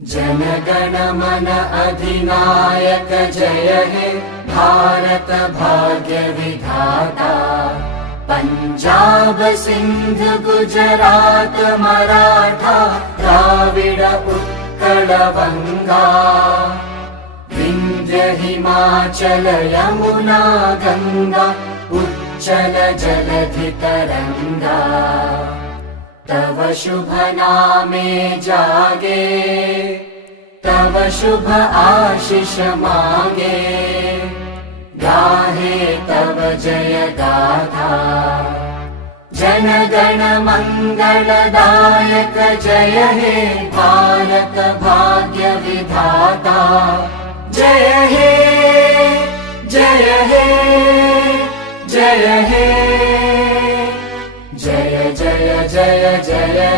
जनगण मन अधिनायक जय हे भारत भाग्य विधाता। पंजाब सिंध गुजरात मराठा द्राविड उत्कल बंगा। विंध्य हिमाचल यमुना गंगा उच्चल जलधि तरंगा। तव शुभ नामे जागे तव शुभ आशीष मागे। गाहे तव जय गाथा जनगण मंगलदायक जय हे भारत भाग्य विधाता। जय हे जय हे जय हे जय जय जय जय